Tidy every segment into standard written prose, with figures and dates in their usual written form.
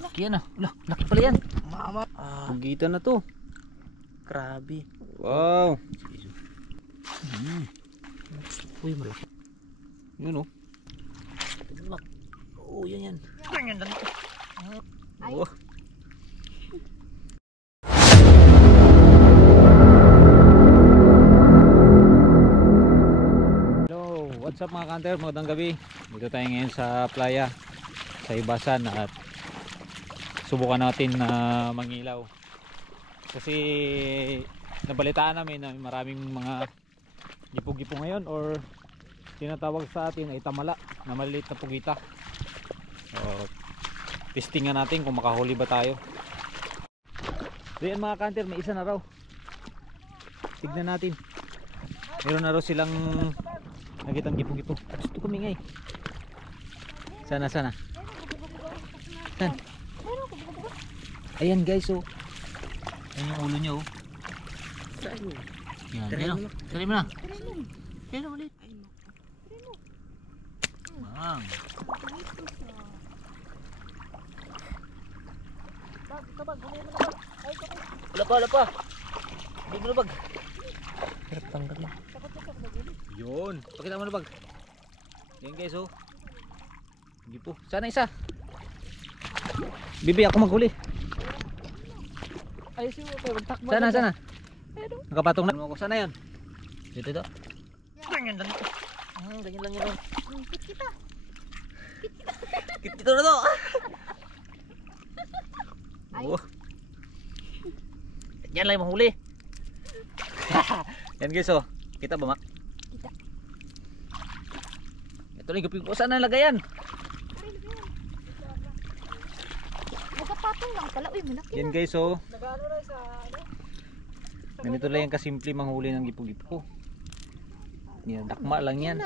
Kaya na. Wala, laki pala yan. Mama. Pugita na to. Grabe. Wow. Uy, malaki. Yun o. Oh, yan. Yan lang. Oh. Hello, what's up mga kanter? Magandang gabi. Dito tayo ngayon sa playa sa Ibasan at subukan natin na mangilaw. Kasi nabalitaan namin na maraming mga gipo-gipo ngayon or tinatawag sa atin ay tamala na maliliit na pugita. So, testingan natin kung makahuli ba tayo. So yan mga kanter, may isa na raw. Tignan natin. Meron na raw silang nakitang gipo-gipo. Gusto kumingay. Sana. San? Ayan guys, oh. Ayan yung ulo niya, oh. Yan, ayan, oh. Tari mo na. Ayan, oh, ulit. Mang. Wala pa. Hindi mo na bag. Hirap tanggalin. Yun. Pakita mo na bag. Yan guys, oh. Hindi po. Sana isa. Bibi, ako maghuli. Ayusin mo tayo. Magtakbo. Sana. Nakapatong na ako. Sana yan. Dito. Ganyan lang. Ganyan lang yun. Kita na to. Oh. Yan lang yung mahuli. Yan guys, oh. Kita ba, Mak? Kita. Ito lang yung ko. Saan nalagayan? Magkapatong lang pala. Uy, malaki Yan na. guys, oh. Nag-ano na sa ano? Ganito lang yung kasimple manghuli ng gipo-gipo. Yan, dakma lang yan.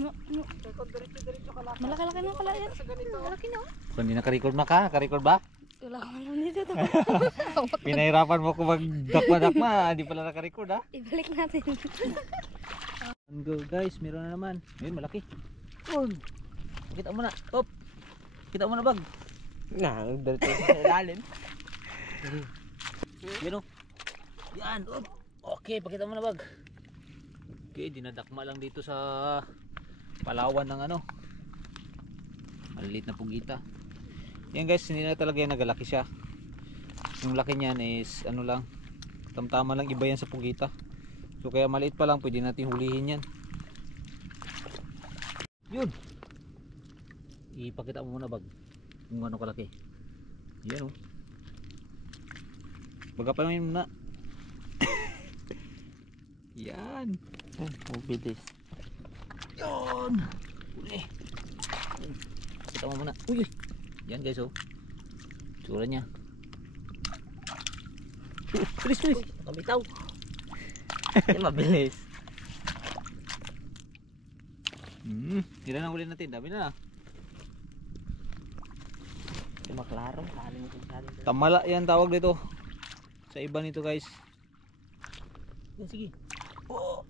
Diretso ka lang. Malaki-laki na pala yan. Sa ganito. Malaki na. Kung hindi naka-record na ka, naka-record ba? Wala ko alam nito. Pinahirapan mo ko magdakma-dakma, hindi pala naka-record, ha? Ibalik natin. Go guys, meron na naman. Ayun, malaki. Kita mo na. Op. Kita mo na bag. Diretso sa ilalim. Yan, oh. Yan, op. Okay, pakita mo na bag. Okay, dinadakma lang dito sa Palawan ng ano. Maliit na pugita. Yan guys, hindi na talaga yan nagalaki siya. Yung laki niyan is ano lang, tamtama lang iba yan sa pugita. So kaya maliit pa lang, pwede natin hulihin yan. Yun. Ipakita mo muna bag. Kung ano kalaki. Yan, oh. Baga pa naman na. Yan. Bilis. Yan. Uli. Kita mo muna. Uy. Yan guys, oh. Tsura niya. Bilis. Kamitaw. Yan mabilis. Ilan na huli natin? Dami na. Yung maklaro. Kanin mo saling. Tamala yan tawag dito. Sa iba nito guys. Yan, sige. Oh.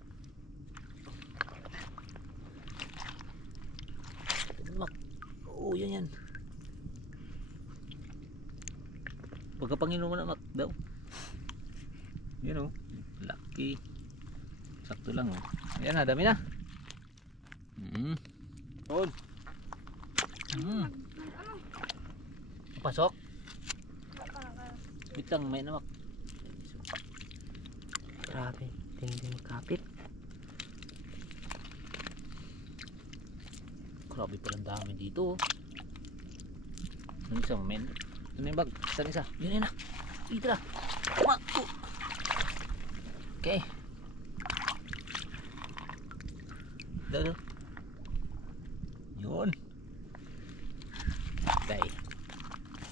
Oh, yan. Pagkapangino mo na, Mak, daw. Yan, oh. Lucky. Sakto lang, oh. Ayan na, dami na. Hold. Pasok. Bitang, may namak. Grabe. Hindi makapit. Grabe palang dami dito, oh. Ano isa, men? Ano yung bag? Saan isa? Yun na. Itra. Tama. Okay. Dalo. Yun.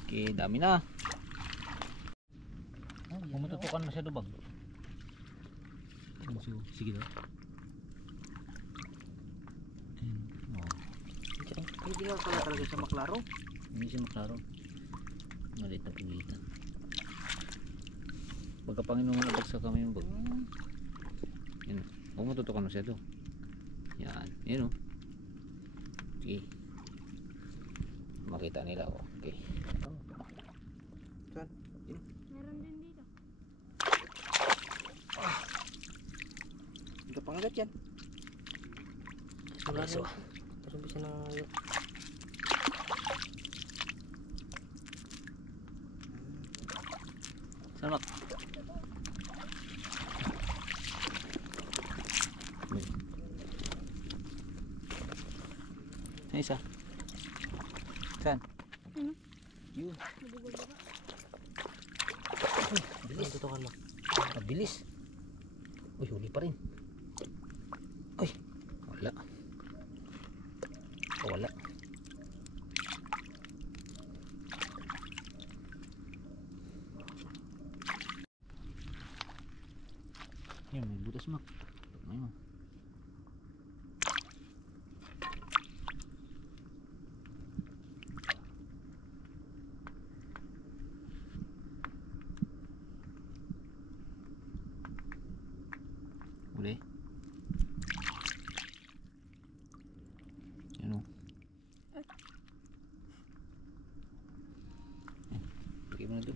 Okay, dami na. Pumututukan na siya do bag. Sige daw. Hindi nga pala talaga siya maklaro. Hindi siya maklaro. Maliit na pugita. Pagkapangin mo na bag sa kamay mo bag. Yan. Pumututukan na siya do. Yan. Yan, oh. Okay. makita nila. Okay. Meron din dito. Ito pangagat yan. Okay, so, Parang bisa na yun. salamat. Ay, isa. Saan? Ano? Yun. Nabubuga. Bilis. Tutukan mo. Mabilis. Uy, huli pa rin. Uy, wala. Wala. Yan, may butas mak. Ayun. Uli. Yan o. Lagay mo na doon.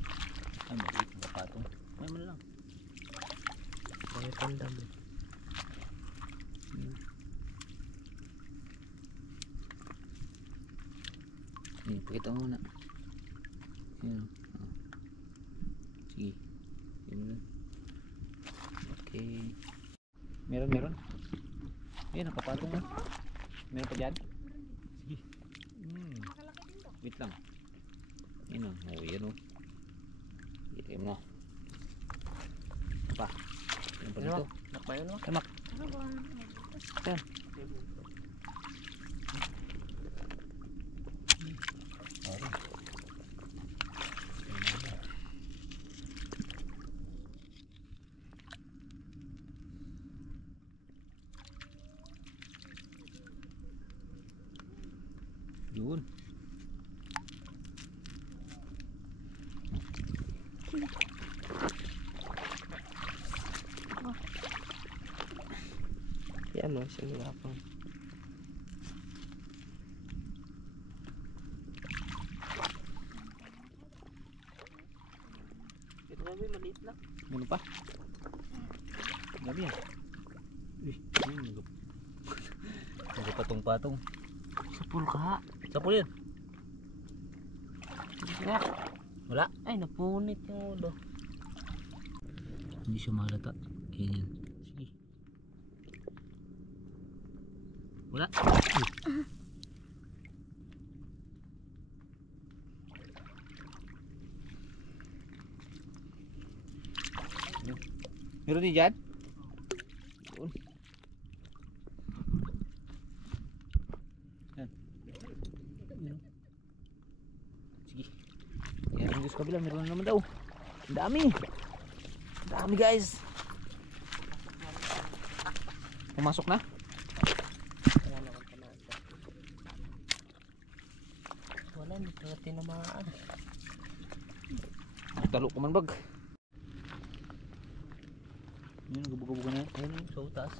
Ay, maliit. Makapatong. May mo na lang. May pandam. Pakita mo muna. Yan. Sige. Yan mo dun. Okay. Meron. Ayan, nakapatong mo. Meron pa dyan? Sige. Makalaki din to. Wait lang. Yan o. Oh, yan o. Ilagay mo na. Pa. Yan pa dito. Nakpayo no? Tamak. Ano ba? Mabutas. Yan. Yun. Yan mo, sinilapang. Ito na ba maliit lang? Ano pa? Gabi yan. Uy, nagpatong-patong. Sa pool ka. Sa pool yan. Wala. Ay, napunit yung ulo. Hindi siya mahalata. Ganyan. Sige. Wala. Meron din dyan? Doon. Yan. Yan. Sige. Yan ang Diyos kabila. Meron na naman daw. Ang dami. Ang dami guys. Pumasok na? Wala naman panasa. Wala, hindi ka tinamaan. Talo ko man bag. Yan, gubog-gubog na yan. Ayun, sa utas.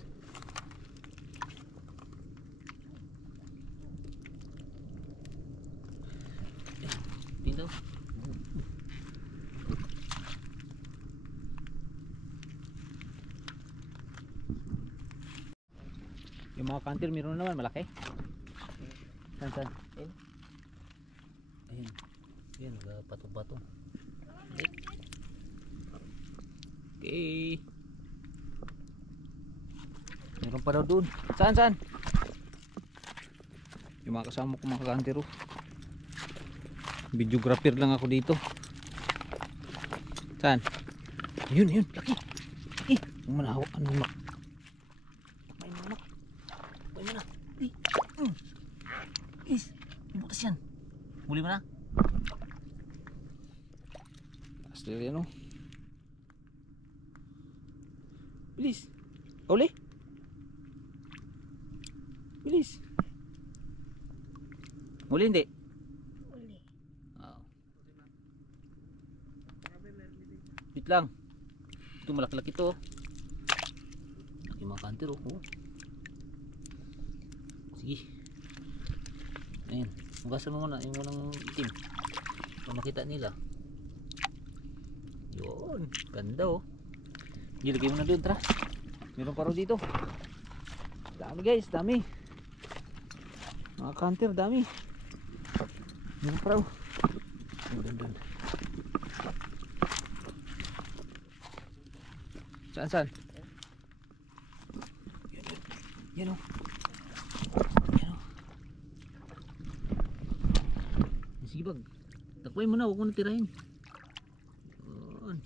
Dito. Yung mga kantil meron na naman malaki. Saan? Ayun. Ayun. Ayun, patong-patong. Okay. Meron pa daw doon. Saan? Yung mga kasama ko mga kantil. Videographer lang ako dito. Saan? Yun, laki. Laki. Ang malawa, ano mak. May mamak. May mana. Is, butas yan. Huli mo na. Asli yan o. Bilis. Huli. Bilis. Huli hindi. Uli. Oo. Wait lang. Ito malaki-laki to. Laki mga kanter oh. Sige. Ayan. Hugasan mo muna yung unang itim. Para makita nila. Yun. Ganda oh. Ilagay mo na doon, tara. Meron pa raw dito. Dami guys, dami. Mga counter, dami. Meron pa raw. Doon. Saan? Yan o. Sige bag. Takpay mo na, huwag mo na tirahin. Yun.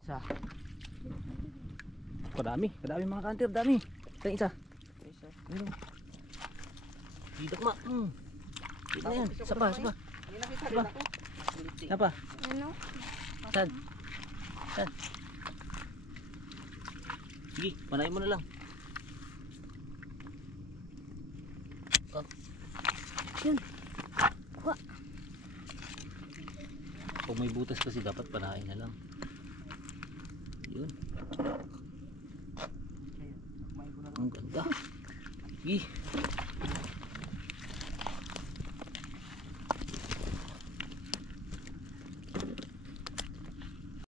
Isa. Kadami mga kanter, dami. Isa. Ano? Dito ma. Dito na yan. Sapa. Hindi nakita rin ako. Sapa. Ano? Saan? Sige, panayin mo na lang. Yun. Kung may butas kasi dapat panahin na lang. Yun. Ang ganda. Sige.